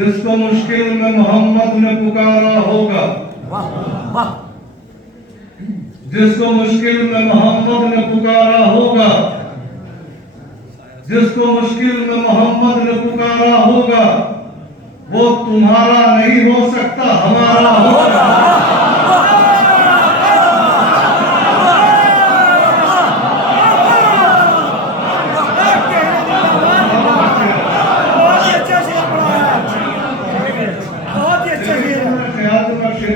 जिसको मुश्किल में मोहम्मद ने पुकारा होगा, जिसको मुश्किल में मोहम्मद ने पुकारा होगा, जिसको मुश्किल में मोहम्मद ने पुकारा होगा, वो तुम्हारा नहीं हो सकता, हमारा होगा।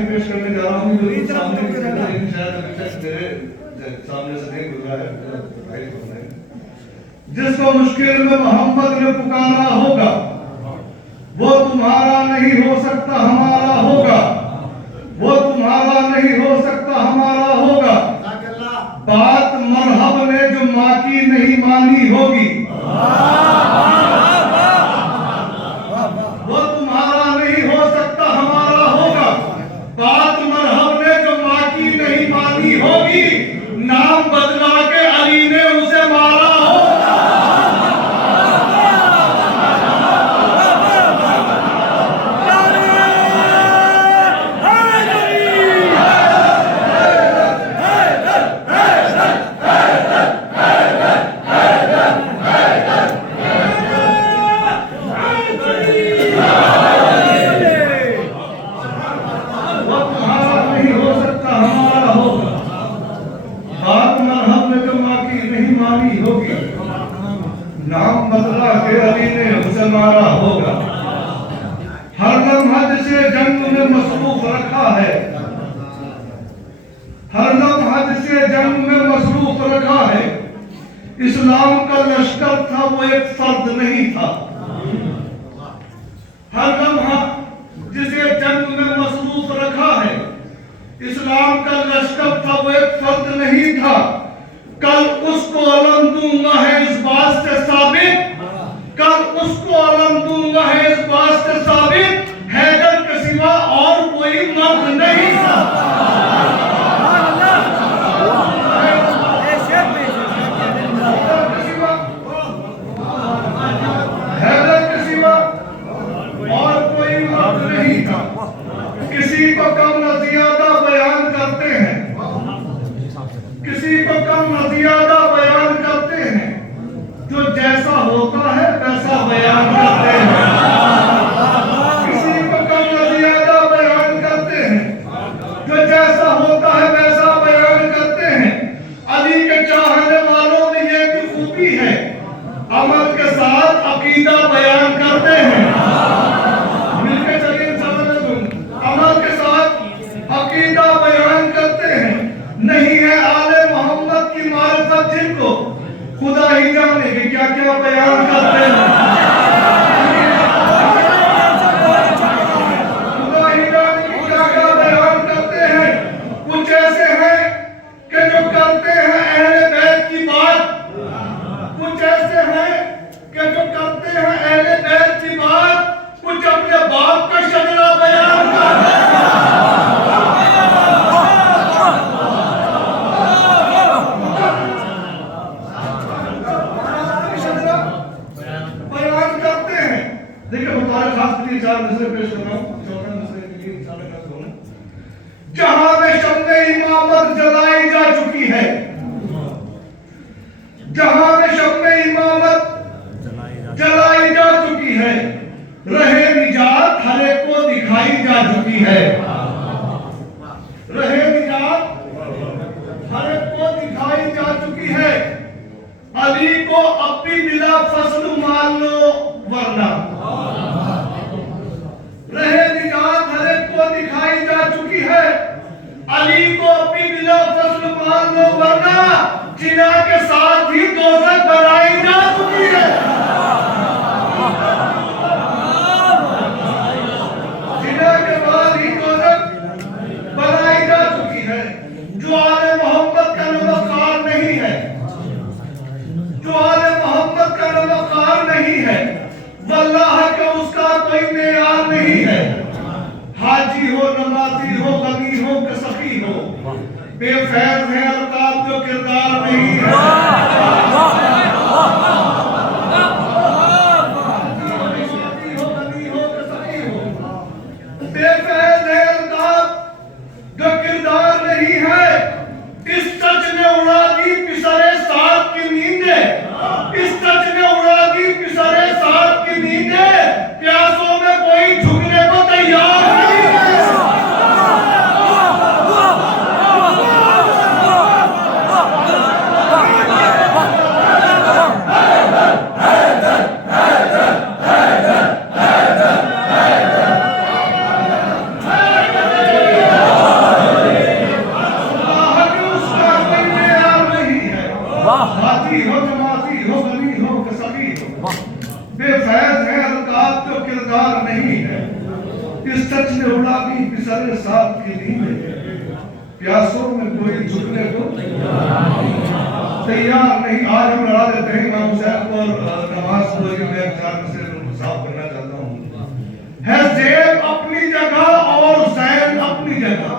पेश करने जा रहा हूँ सामने से नहीं गुजरा है। जिसको मुश्किल में मोहम्मद ने पुकारा होगा, वो तुम्हारा नहीं हो सकता, हमारा होगा। वो तुम्हारा नहीं हो सकता, हमारा होगा। बात मरहब ने जो माँ की नहीं मानी होगी, वो तुम्हारा नहीं हो सकता, हमारा होगा। बात मरहब ने जो माँ की नहीं मानी होगी, नाम बदला के अली ने उसे मारा होगा। होगी, नाम बदला के अली ने उसे मारा होगा। हर लम्हा जिसे जंग में मसरूफ रखा है, हर लम्हा जिसे जंग में मसरूफ रखा है, इस्लाम का लश्कर था, वो एक फर्द नहीं था। हर लम्हा जिसे जंग में मसरूफ रखा है, इस्लाम का लश्कर था, वो एक फर्द नहीं था। कल उसको अलम दूंगा है इस बात से साबित, कल उसको अलम दूंगा है इस बात से साबित, हैदर के सिवा और कोई मर्द नहीं था। हैदर के सिवा और कोई मर्द नहीं था। किसी को कम न ज्यादा बयान करते हैं, किसी को कम न ज्यादा बयान करते हैं, जो जैसा होता है वैसा बयान करते हैं। किसी को कम न ज्यादा बयान करते हैं, जो जैसा होता है वैसा बयान करते हैं। अली के चाहने वालों में ये भी खूबी है, अमल के साथ अकीदा बयान करते हैं। मिलके चलिए अमल के साथ अकीदा बयान करते हैं। नहीं है आले मोहम्मद की मारिफत जिनको, खुदा ही जाने कि क्या क्या बयान करते हैं। खुदा ही जाने कि क्या क्या बयान करते हैं। कुछ ऐसे हैं कि जो करते हैं अहले बैत की बात, कुछ ऐसे हैं कि जो करते हैं अहले बैत की बात, कुछ अपने बाप का शजरा बयान करते हैं। देखिए मुतारे खास के लिए चार मिसरे पेश कर रहा हूँ, चौथा मिसरे के लिए इशारा कर रहा हूँ। जहां में शम्मे इमामत जलाई जा चुकी है, जहां में शम्मे इमामत जलाई जा चुकी है, रहे निजात हर एक को दिखाई जा चुकी है। रहे निजात हर एक को दिखाई जा चुकी है। अली को अपनी बिला फसल मान लो वरना, रहे निजात हर एक को दिखाई जा चुकी है। अली को अपनी बिला फसल मान लो वरना, जिना के साथ ही दोज़ख बनाई जा चुकी है। जिना के बाद ही दोज़ख बनाई है, जो आले मोहम्मद का नमस्कार नहीं है, जो आले मोहम्मद का नमस्कार नहीं है, वल्लाह का उसका कोई मेयार नहीं है। हाजी हो, नमाजी हो, गनी हो, कसकी हो, बेफैज है अल्काब जो किरदार नहीं है। बेफैज है अल्काब जो किरदार नहीं है। इस सच ने उड़ा दी पिसरे साथ की नींदे, इस सच ने उड़ा दी पिसरे साथ की नींदे, प्यासों में कोई झुकने को तैयार नहीं है। हाजी हो, नमाजी हो, गनी हो, कसकी हो, बेफैज है अल्काब जो किरदार नहीं है। इस सच ने उड़ा दी पिसरे साथ की नींदें, प्यासों में कोई झुकने को तैयार नहीं। आज हम लड़ा देते हैं इमाम हुसैन को और नमाज को। मैं ख्याल से साफ करना चाहता हूँ, है ज़ैब अपनी जगह और हुसैन अपनी जगह,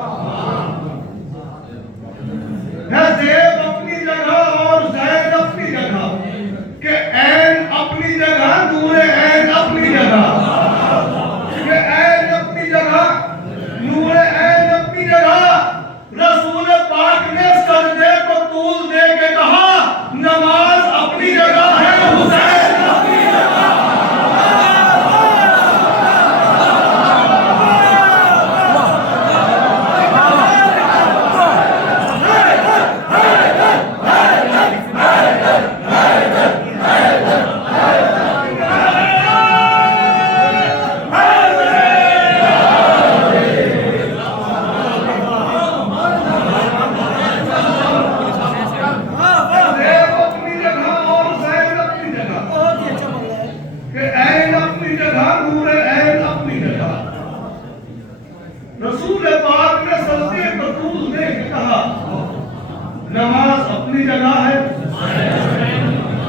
है ज़ैब अपनी जगह और ज़ैद अपनी जगह, के ऐन अपनी जगह, नूरे ऐन अपनी जगह, के ऐन अपनी जगह, नूरे ऐन अपनी जगह। रसूल पाक ने सजदे को तूल दे के कहा, नमाज अपनी जगह है, हुसैन अपनी जगह। रसूल पाक ने सजदे को तूल दे के कहा, नमाज अपनी जगह है,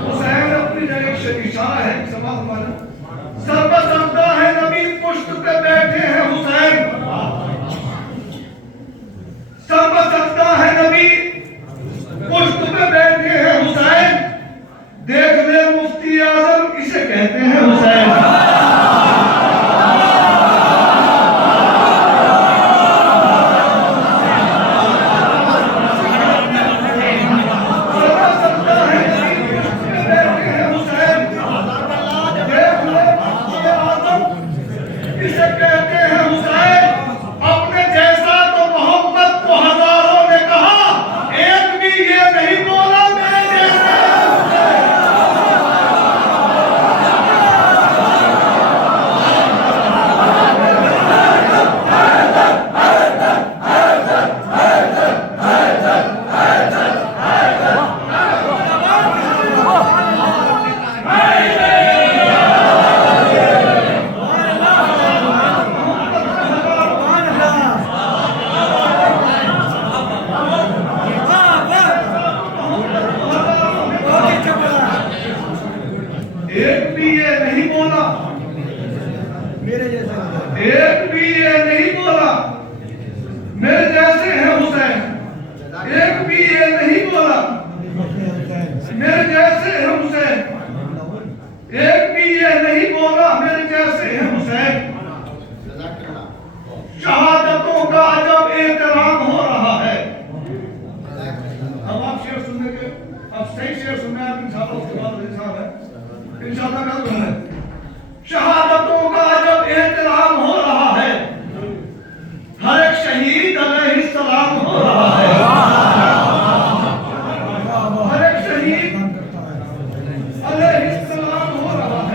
हुसैन अपनी जगह। इशारा है, समाज माना सर्वसजदा है नबी, पुश्त पे बैठे हैं हुसैन, सर्वसजदा है नबी, पुश्त पे बैठे हैं हुसैन। देख ले मुफ्ती आजम, इसे कहते हैं हुसैन। इसे कहते हैं हुसैन। अपने जैसा तो मोहम्मद को हजारों ने कहा, एक भी ये नहीं बोला मेरे जैसे। एक भी ये नहीं बोला मेरे जैसे, एक भी ये नहीं बोला मेरे जैसे है हुसैन, एक भी ये नहीं बोला मेरे जैसे है हुसैन, एक भी ये नहीं बोला मेरे जैसे है हुसैन। शहादतों का जब एहतराम हो रहा है, अब आप शेर सुनने के, अब सही शेर सुनना है इंशाअल्लाह, उसके बाद इंसाफ है इंशाअल्लाह का तो है। शहादतों का जब एहतराम हो रहा है, हर एक शहीद अलैहिस्सलाम हो रहा है, हर एक शहीद अलैहिस्सलाम हो रहा है।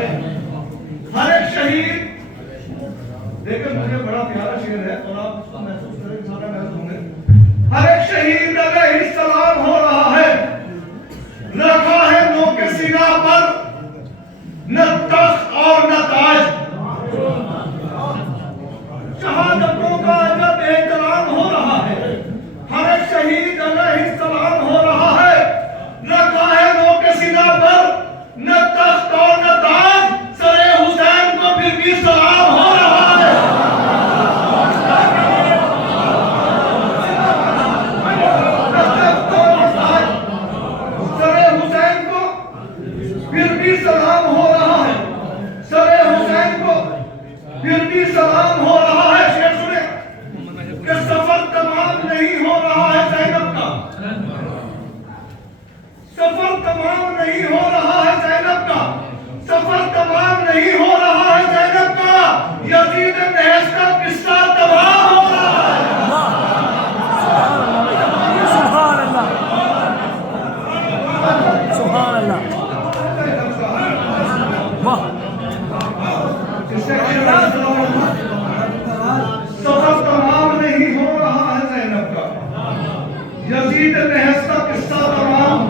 मजीद बहस का किस्सा तमाम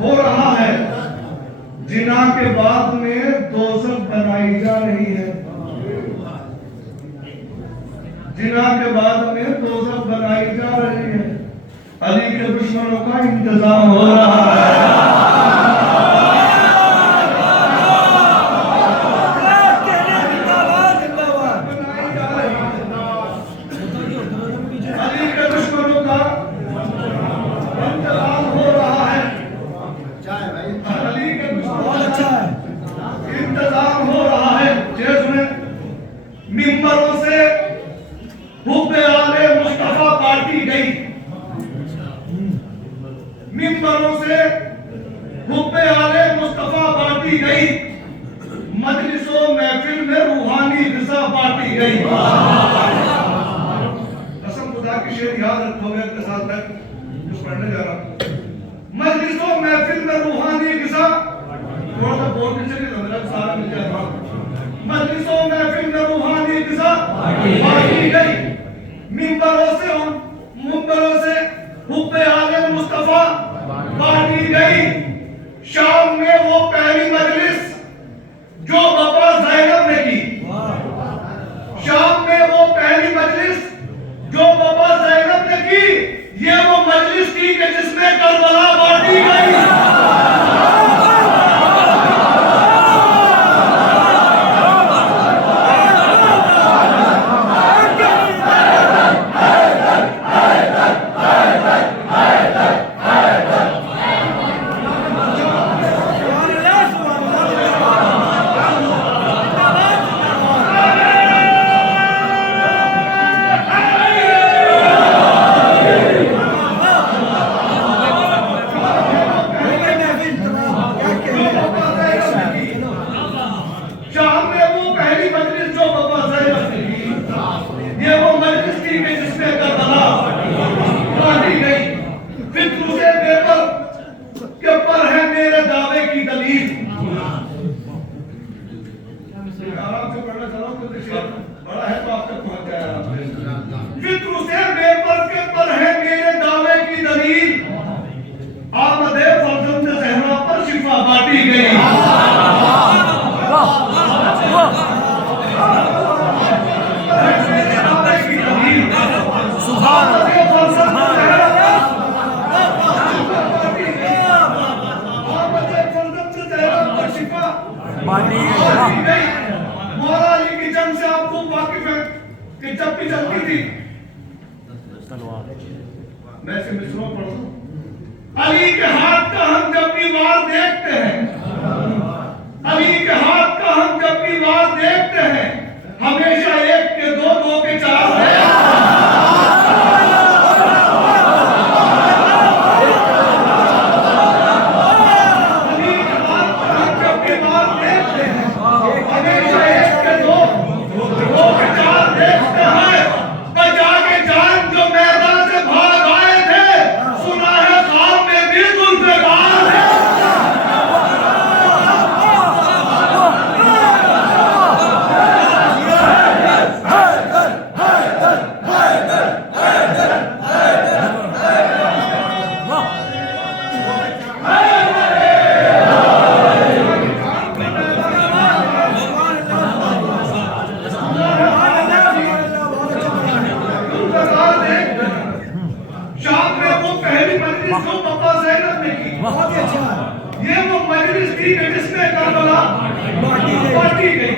हो रहा है। जिना के बाद में दोज़ख बनाई जा रही है। जिना के बाद में दोज़ख बनाई जा रही है। अली के दुश्मनों का इंतजाम हो रहा है। मिंबरों से हुब्बे आले मुस्तफा बांटी गई। मिंबरों से हुब्बे आले मुस्तफा बांटी गई। मजलिसों महफिल में रूहानी ग़िज़ा बांटी गई। कसम खुदा की शेर याद रखोगे अपने साथ में जो पढ़ने जा रहा हूं। मजलिसों महफिल में रूहानी ग़िज़ा, थोड़ा सा बोल के चलिए मेरा सारा मिल जाएगा। मजलिसों महफिल में रूहानी ग़िज़ा बांटी गई। मुंबरों से हुब्बे आले मुस्तफा बांटी गई। शाम में वो पहली मजलिस जो बाबा ज़ैनब ने की। शाम में वो पहली मजलिस जो बाबा ज़ैनब ने की, ये वो मजलिस थी कि जिसमें करबला बांटी गई। बड़ा है तो आप तक पहुंच जाएगा। फिक्र से बेपर के पर है मेरे दावे की दलील। आमदे फर्जंद ज़हरा पर शिफा बांटी गई। मौला अली की जंग से आप खूब वाकिफ हैं कि जब भी चलती थी, मैं इसे मिसरों पढ़ूं। अली के हाथ का हम जब भी वार देखते हैं, अली के हाथ का हम जब भी वार देखते हैं, हमेशा एक के दो, दो के चार है। ये वो मजलिस थी जिसमें करबला बांटी गई।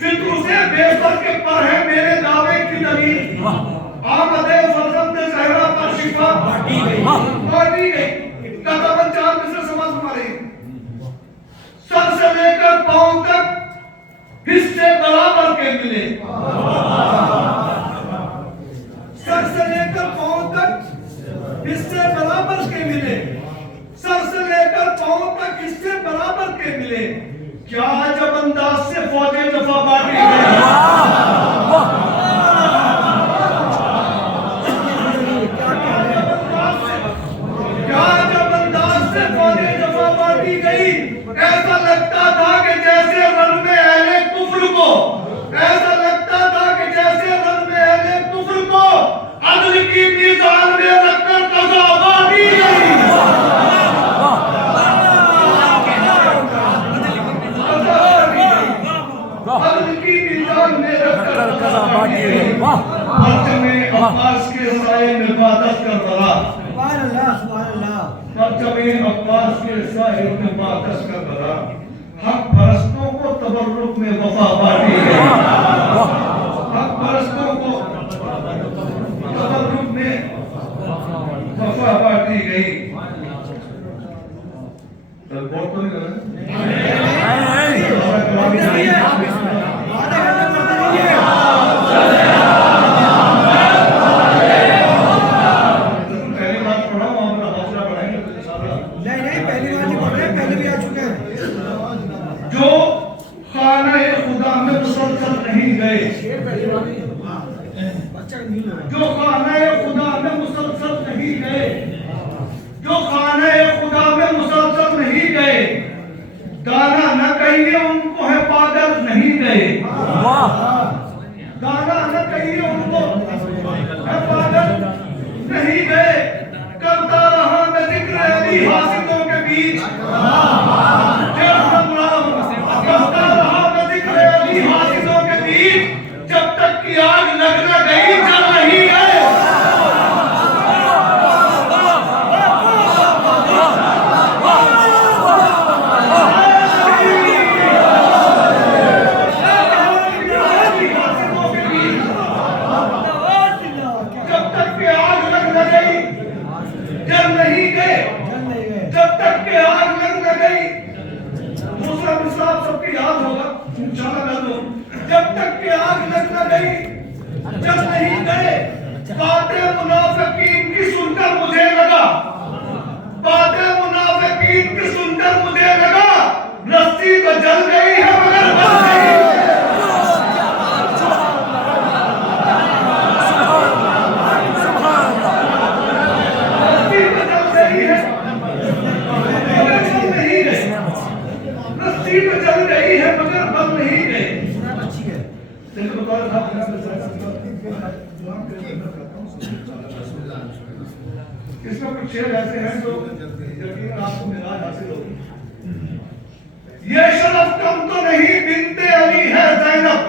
फिक्र से बेसर के पर है मेरे दावे की दलील। आमदे फर्जंद ज़हरा पर शिफा बांटी गई। कतबन चार मिसर समझ हमारे सर से लेकर पांव तक हिस्से बराबर के मिले। सर से लेकर पांव तक हिस्से बराबर के मिले। सर से लेकर पांव तक हिस्से बराबर के मिले। क्या जब अंदाज से फौजें दफा बांटी गई। क्या जब अंदाज से फौजें दफा बांटी गई। ऐसा लगता था कि जैसे रन में अहले कुफ्र को, ऐसा लगता था कि जैसे रन में अहले कुफ्र को अदल की मीज़ान में रखकर कज़ा के साए में बादश कर बरा, सुभान अल्लाह। परचम अब्बास के साए में बादश कर बरा, हक परस्तों को तबर्रुक में वफा बांटी गई, हक परस्तों को तबर्रुक में वफा बांटी गई। बहुत तो नहीं कर जो खाना खुदा में मुसलसल नहीं गए, जो खाना खुदा में मुसलसल नहीं गए, जो खाना खुदा में मुसलसल नहीं गए, दाना न कहिए उनको है पागल नहीं गए, दाना न कहिए उनको है पागल नहीं गए। करता रहा मैं जिक्र अली हासिलों के बीच, करता रहा मैं जिक्र अली हासिलों के बीच, जब तक की आग लग न गई जल नहीं गए। जब तक की आग लग न गई जल नहीं गए, जब तक के आग लग न गई। दूसरा मिसाल सबको याद होगा इंशाल्लाह कर दो। जब तक के आग लग न गई जल नहीं गए। बातें मुनाफिकीन की सुनकर मुझे लगा, बातें मुनाफिकीन की सुनकर मुझे लगा, रस्सी तो जल गई है मगर बल नहीं। रस्सी तो जल गई है मगर बल नहीं गए। इसमें कुछ शेर ऐसे हैं जो यकीनन आपको मिराज हासिल होगी। ये शरफ कम तो नहीं बिनते अली है ज़ैनब,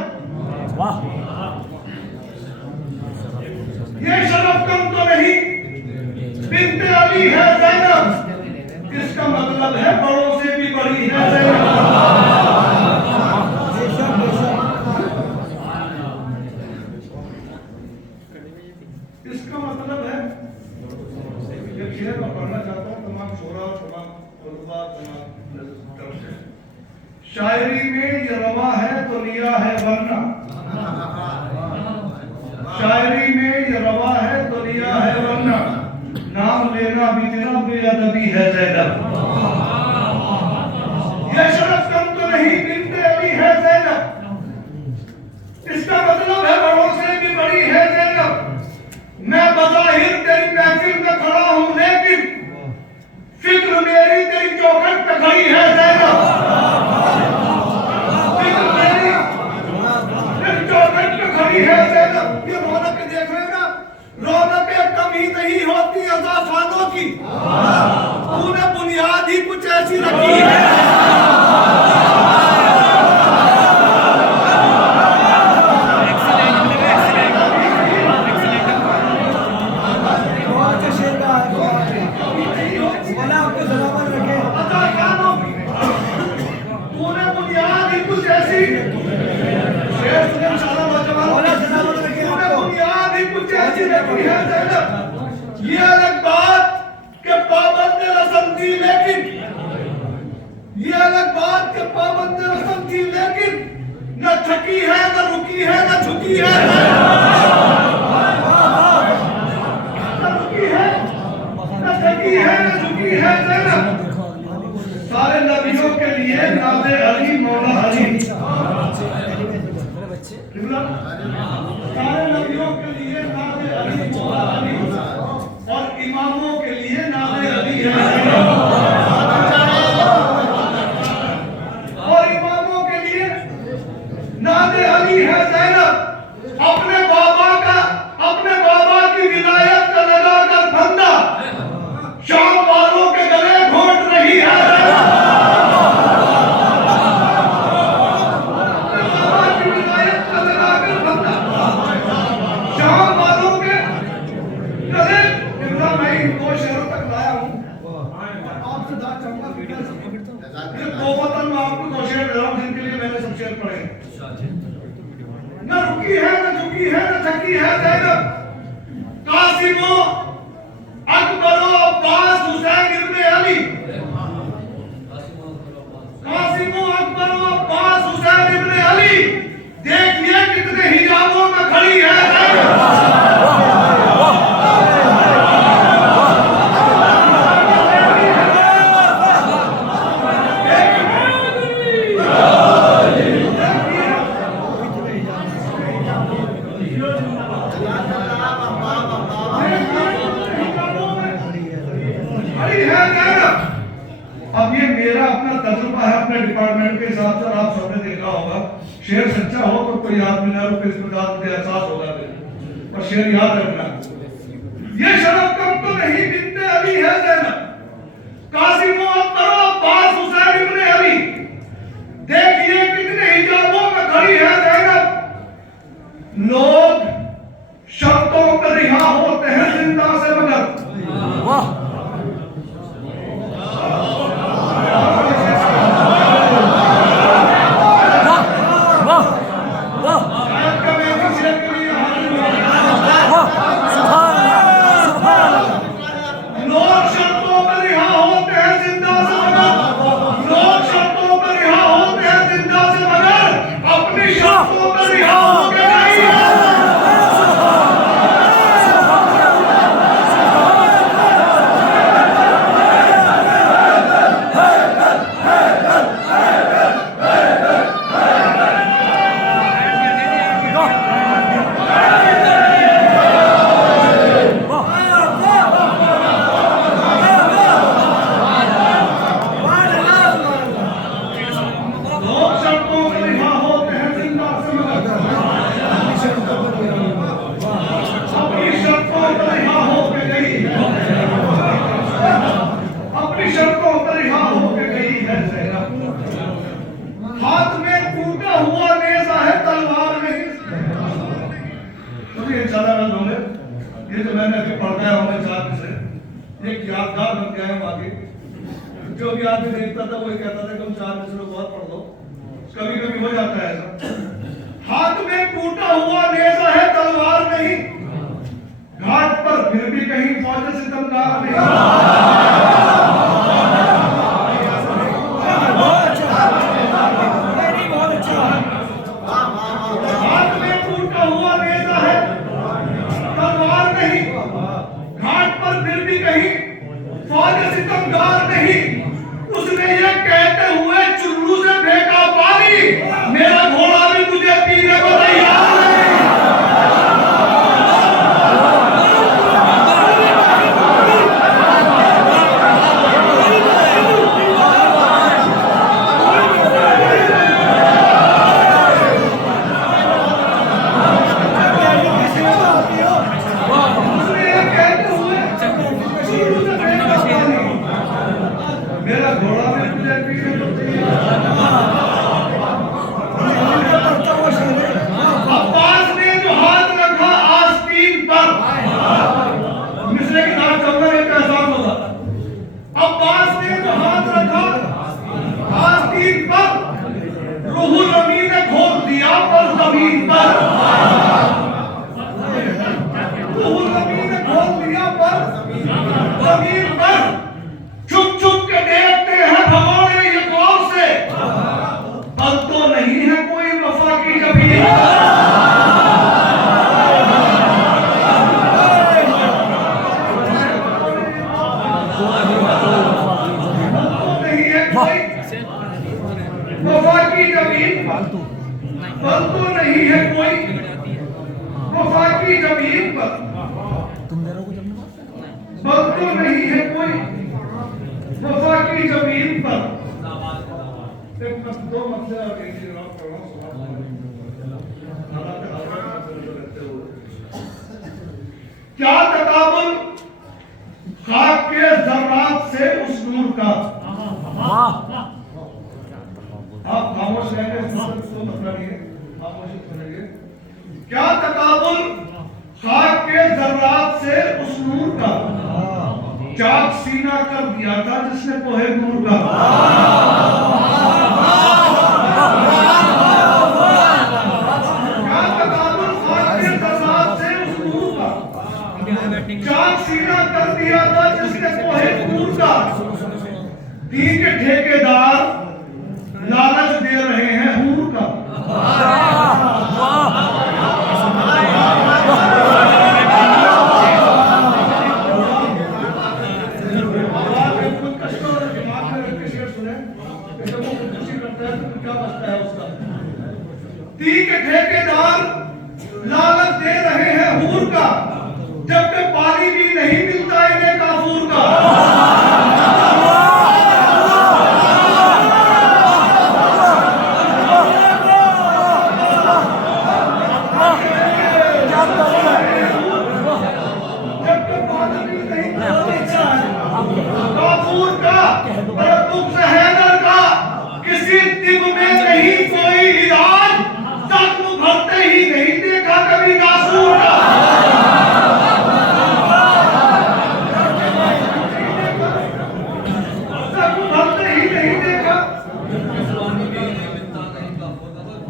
ये शरफ कम तो नहीं बिनते अली है ज़ैनब, इसका मतलब है बड़ों से भी बड़ी है ज़ैनब। इसका मतलब है जब शेर में पढ़ना चाहता हूँ तमाम शोरा तमाम खुतबा तमाम तरफ से, शायरी में ये रवा है तो लिया है वरना, शायरी में ये रवा है तो लिया है वरना, नाम लेना भी तेरा बेअदबी है ज़ैनब। ये शरफ कम तो नहीं बिनते अली है ज़ैनब, इसका मतलब है बड़ों से भी बड़ी है ज़ैनब। मैं बज़ाहिर तेरी महफिल में खड़ा हूं लेकिन फिक्र मेरी तेरी चौखट पे खड़ी है ज़ैनब, फिक्र मेरी तेरी चौखट पे खड़ी है ज़ैनब। ये रौनक देख रहे हो ना, रौनकें कम ही नहीं होती अज़ाफ़ानों की, तूने बुनियाद ही कुछ ऐसी रखी है। ये अलग बात के पाबंद रस्म थी लेकिन, ये अलग बात के पाबंद रस्म थी लेकिन, न थकी है न रुकी है न झुकी है, न रुकी है न थकी है न झुकी है ज़ैनब। सारे नबियों के लिए नाज़े अली मौला अली, सारे नबियों के लिए नाज़े अली मौला अली, और इमामों के लिए नाज़े अली है, और इमामों के लिए नाज़े अली है ज़ैनब। अपने बाबा की विलायत का लगाकर फंदा शाम वालों के गले घोट रही है ज़ैनब। अपने बाबा की विलायत का लगाकर फंदा ये दो वतन मैं आपको दो शेर दे रहा हूँ जिनके लिए मैंने सब शेर पढ़े। न रुकी है न झुकी है न थकी है ज़ैनब, कासिमो अकबरो अब्बास हुसैन इब्ने अली, कासिमो अकबरो अब्बास हुसैन इब्ने अली, देखिए कितने हिजाबों में खड़ी है ज़ैनब। अब ये मेरा अपना तजुर्बा है अपने डिपार्टमेंट के हिसाब से, और आप सबने देखा होगा शेर सच्चा हो तो कोई याद में ना रुके, इस प्रकार मुझे एहसास होगा और शेर याद रखना। ये शरफ कम तो नहीं बिनते अली है ज़ैनब, कासिमो अकबरो अब्बास हुसैन इब्ने अली, देखिए कितने हिजाबों में खड़ी है ज़ैनब। लोग शर्तों पर रिहा होते हैं जिंदा से, मगर वाह ये जो मैंने अभी पढ़ गया हूँ चार से, एक यादगार बन गया है आगे। जो भी आदमी देखता था वही कहता था कि हम चार मिसरों बहुत पढ़ दो, कभी कभी हो जाता है ऐसा। हाथ में टूटा हुआ नेज़ा है तलवार नहीं, घाट पर फिर भी कहीं फौज सितमगार नहीं। हाथ में टूटा हुआ नेज़ा है तलवार नहीं, घाट पर फिर भी कहीं फौज सितमगार नहीं। उसने ये कहते हुए चुल्लू से फेंका पानी, मेरा घोड़ा भी तुझे पीने को तैयार नहीं। छुप छुप के देखते हैं भगोड़े ये कौन से, अब तो नहीं है कोई वफा की जमीन। वफा की जमीन बल तो नहीं है कोई, वफा की जमीन पर बल तो नहीं है कोई, वफा की जमीन पर। दो मसले और एक चीज और पढ़ रहा हूं। क्या तकाबुल खाक के ज़र्रात से उस नूर का। आप खामोश रहेंगे, तो मसला नहीं है, खामोशी सुनेंगे। क्या तकाबुल खाक के ज़र्रात से उस नूर का, चाक सीना कर दिया था जिसने कोहे नूर का। क्या तकाबुल खाक के तजाद से उस नूर का। चाक सीना कर दिया था जिसने कोहे नूर का। दी के ठेकेदार लालच दे रहे हैं हूर का। दी के ठेकेदार लालच दे रहे हैं हूर का, जबकि पानी भी नहीं मिलता इन्हें काफूर का। जबकि पानी भी नहीं मिलता काफूर का। और दुख हैदर का किसी तिब में नहीं कोई इलाज, जख्म भरते ही नहीं देखा कभी नासूर का। जख्म भरते ही नहीं देखा।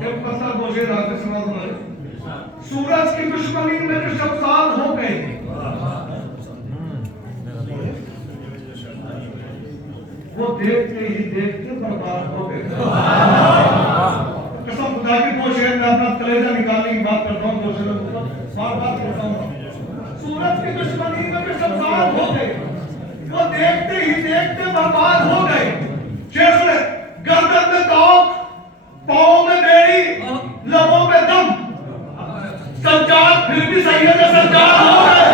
एक पता बोझे रात समाज में सूरज की दुश्मनी में जो सब साल हो गए, वो देखते ही देखते बर्बाद हो गए। कसम खुदा की कोशिश में अपना कलेजा निकालने की बात करता हूँ, बात करता हूँ। सूरज की दुश्मनी में जो सब साल हो गए, वो देखते ही देखते बर्बाद हो गए। शेर सुने, गर्दन में तौक, पाँव में बेड़ी, लबों में दम, सज्जाद फिर भी सैयद सज्जाद हो गए।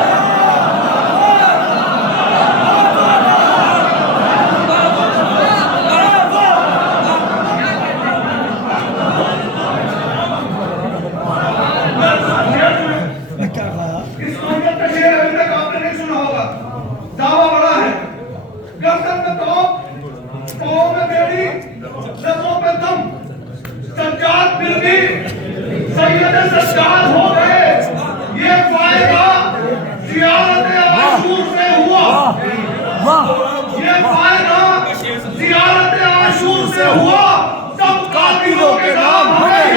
इस नौबत का शेर अभी तक आपने नहीं सुना होगा, दावा बड़ा है। गर्दन में तौक, पाँव में बेड़ी, लबों में दम, सज्जाद फिर भी सैयद सज्जाद हो गए। ये फायदा ज़ियारत आशूर से हुआ। ये फायदा ज़ियारत आशूर से हुआ। सब कातिलों के नाम हमें